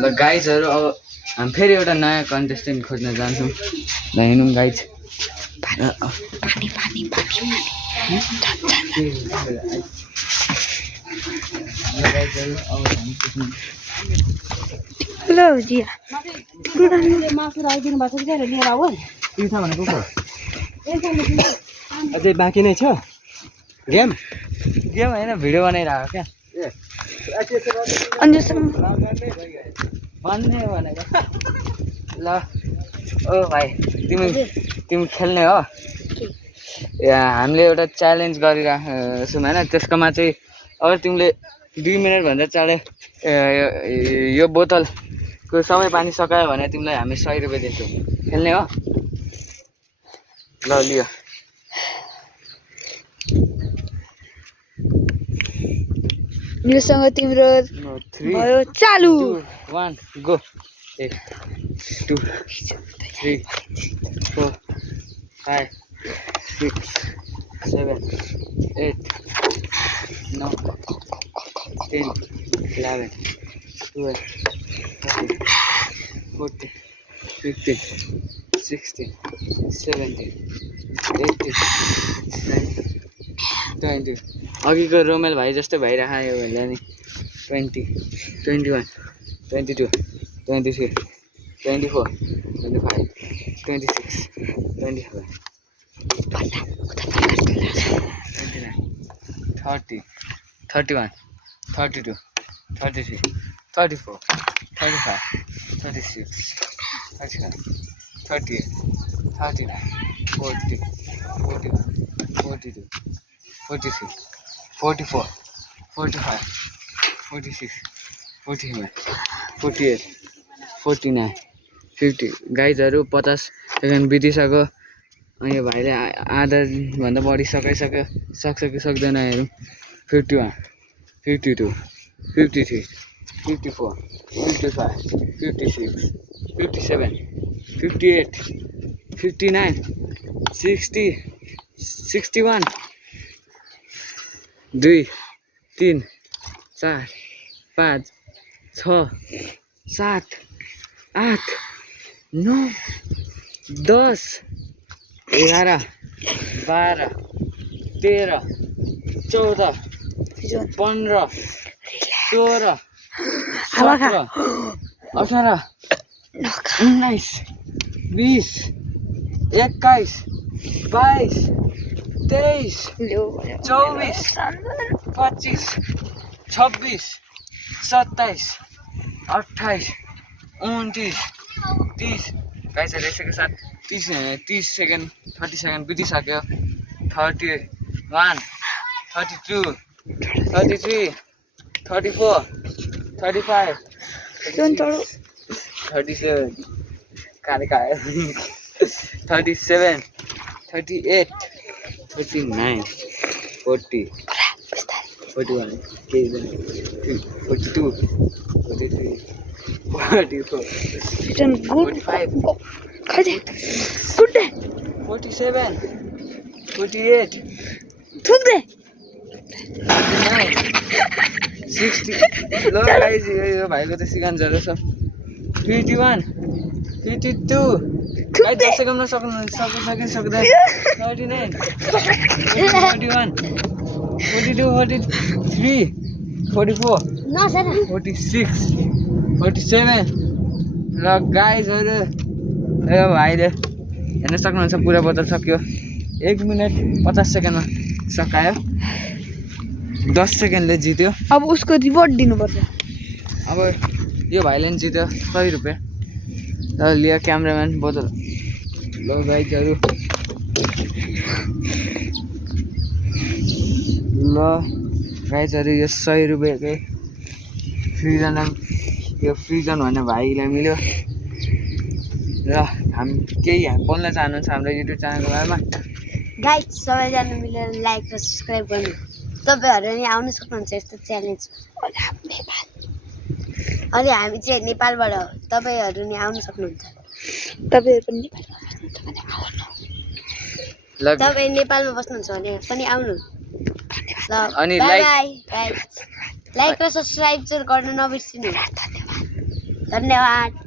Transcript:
ल गाइजहरू अब हामी फेरि एउटा नयाँ कन्टेस्टेन्ट खोज्न जान्छौँ। ल हिँडौँ गाइज। हेलो जिया मासु राखिदिनु भएको छ लिएर आऊ के छ भनेको पो अझै बाँकी नै छ गेम होइन भिडियो बनाइरहेको क्या भन्ने भनेको ल ओ भाइ तिमी खेल्ने हो हामीले एउटा च्यालेन्ज गरिरहेछौँ होइन त्यसकोमा चाहिँ अगर तिमीले 2 मिनटभन्दा चाँडै यो बोतलको सबै पानी सकायो भने तिमीलाई हामी 100 रुपियाँ दिन्छौँ खेल्ने हो ल लियो योसँग तिम्रो भयो चालु 1 गो 1 2 3 4 5 6 7 8 9 10 11 12 13 14 15 16 17 18 19 20 अघिको रोमेल भाइ जस्तै भइरहेको यो भने नि 20 21 22 23 24 25 26 27 30 31 32 33 34 35 36 37 38 39 40 41 42 43 44 45 46 47 48 49 50 गाइजहरू 50 सेकेन्ड बितिसक्यो अनि यो भाइले आधाभन्दा बढी सक्छ कि सक्दैन हेरौँ 51 52 53 54 55 56 57 58 59 60 61 2 3 4 5 6 7 8 9 10 11 12 13 14 15 16 17 18 19 20 21 22 23 24 25 26 27 28 29 30 गाइजहरू यसैको साथ 30 सेकेन्ड 30 सेकेन्ड बितिसक्यो 31 32 33 34 35 37 काले खायो 37 38 39 40 41 42 43 44 45 47 48 थुक्दे 60 ल गाइज यो भाइको त सिकान जरो छ 51 52 गाइज 10 सेकेन्डमा सक्दैन 39 41 42 43 44 46 47 र गाइजहरू यो भाइले हेर्न सक्नुहुन्छ पुरा बोतल सक्यो 1 मिनट 50 सेकेन्डमा सकायो 10 सेकेन्डले जित्यो अब उसको रिवार्ड दिनुपर्छ अब यो भाइले नि जित्यो 100 रुपियाँ ल लियो क्यामेराम्यान बोतल ल गाइजहरू ल गाइजहरू यो 100 रुपियाँकै फ्रिजन यो फ्रिजन भन्ने भाइलाई मिल्यो र हामी केही बोल्न चाहनुहुन्छ हाम्रो युट्युब च्यानलको बारेमा गाइज सबैजना मिलेर लाइक र सब्सक्राइब गर्नु तपाईँहरू नि आउनु सक्नुहुन्छ यस्तो च्यालेन्ज अनि हामी चाहिँ नेपालबाट हो तपाईँहरू नि आउनु सक्नुहुन्छ तपाईँहरू पनि नेपालमा बस्नुहुन्छ भने आउनु ल तपाईँ नेपालमा बस्नुहुन्छ भने पनि आउनु ल अनि बाई बाई गाइज लाइक र सब्सक्राइब चाहिँ गर्न नबिर्सिनु धन्यवाद।